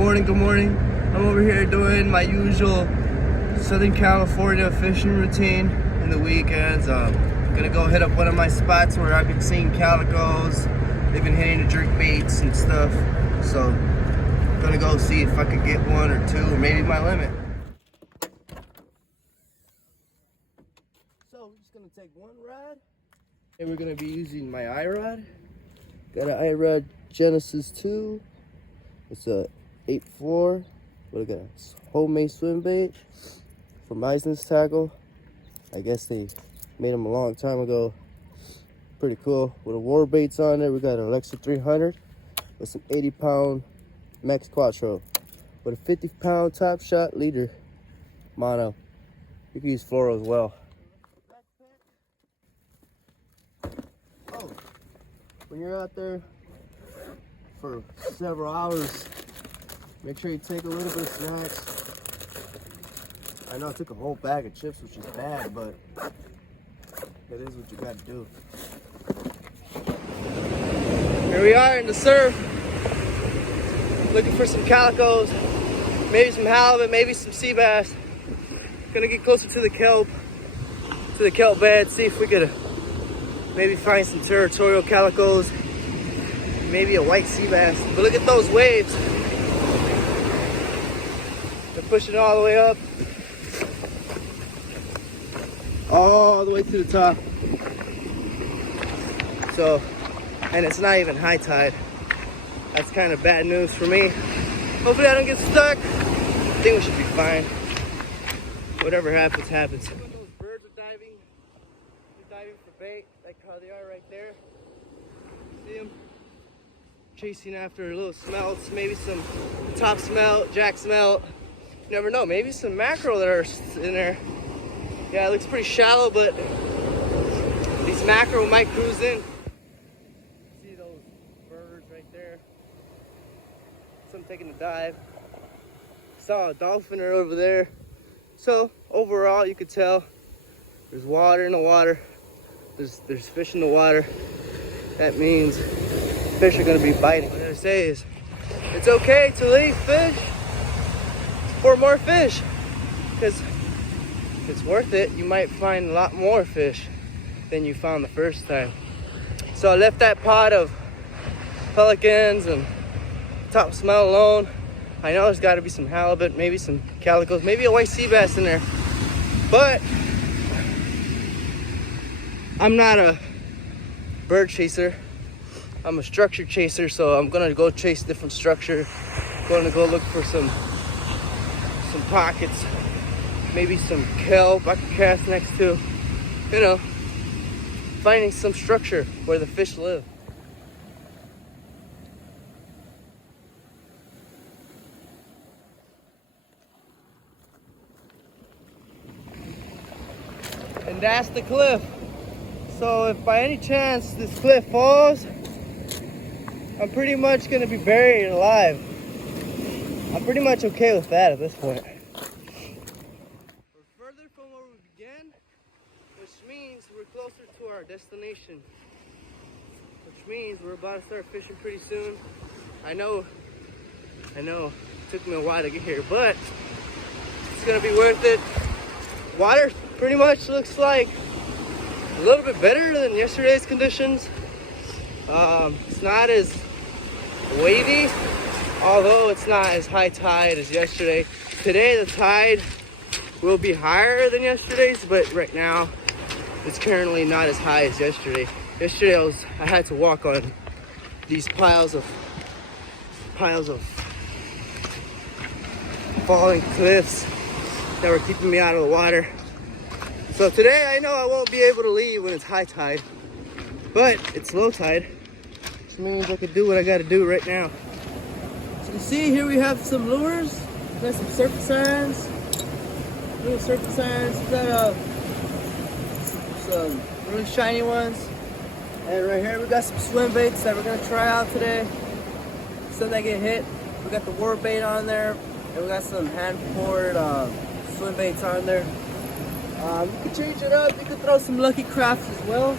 Good morning. I'm over here doing my usual Southern California fishing routine in the weekends. Gonna go hit up one of my spots where I've been seeing calicos. They've been hitting the jerk baits and stuff. So, gonna go see if I could get one or two, or maybe my limit. So, we're just gonna take one rod, and we're gonna be using my iRod. Got an iRod Genesis 2. It's a 8.4. What I got? Homemade swim bait from Eisner's Tackle. I guess they made them a long time ago. Pretty cool. With the war baits on there, we got an Alexa 300 with some 80-pound Max Quattro with a 50-pound Top Shot leader mono. You can use fluoro as well. Oh, when you're out there for several hours, make sure you take a little bit of snacks. I know I took a whole bag of chips, which is bad, but that is what you got to do. Here we are in the surf, looking for some calicos, maybe some halibut, maybe some sea bass. Gonna get closer to the kelp bed, see if we could maybe find some territorial calicos, maybe a white sea bass. But look at those waves. They're pushing all the way up. All the way to the top. So, and it's not even high tide. That's kind of bad news for me. Hopefully I don't get stuck. I think we should be fine. Whatever happens, happens. Those birds are diving. They're diving for bait, like how they are right there. See them? Chasing after little smelts, maybe some top smelt, jack smelt. You never know, maybe some mackerel that are in there. Yeah, it looks pretty shallow, but these mackerel might cruise in. See those birds right there? Some taking a dive. Saw a dolphin over there. So overall, you could tell there's water in the water. There's fish in the water. That means fish are gonna be biting. What I say is, it's okay to leave fish for more fish, because if it's worth it, you might find a lot more fish than you found the first time. So I left that pot of pelicans and top smell alone. I know there's got to be some halibut, maybe some calicos, maybe a white sea bass in there, but I'm not a bird chaser. I'm a structure chaser, so I'm gonna go chase different structure. Gonna go look for some pockets, maybe some kelp I can cast next to, you know, finding some structure where the fish live. And that's the cliff. So if by any chance this cliff falls, I'm pretty much gonna be buried alive. I'm pretty much okay with that at this point. We're further from where we began, which means we're closer to our destination. Which means we're about to start fishing pretty soon. I know, it took me a while to get here, but it's gonna be worth it. Water pretty much looks like a little bit better than yesterday's conditions. It's not as wavy, although it's not as high tide as yesterday. Today the tide will be higher than yesterday's, but right now it's currently not as high as yesterday. Yesterday I had to walk on these piles of falling cliffs that were keeping me out of the water. So today I know I won't be able to leave when it's high tide, but it's low tide, which means I can do what I gotta do right now. So you can see here we have some lures, we got some surface irons, little surface irons, we got some really shiny ones, and right here we got some swim baits that we're gonna try out today. Some that get hit, we got the war bait on there, and we got some hand poured swim baits on there. You can change it up, you can throw some lucky crafts as well.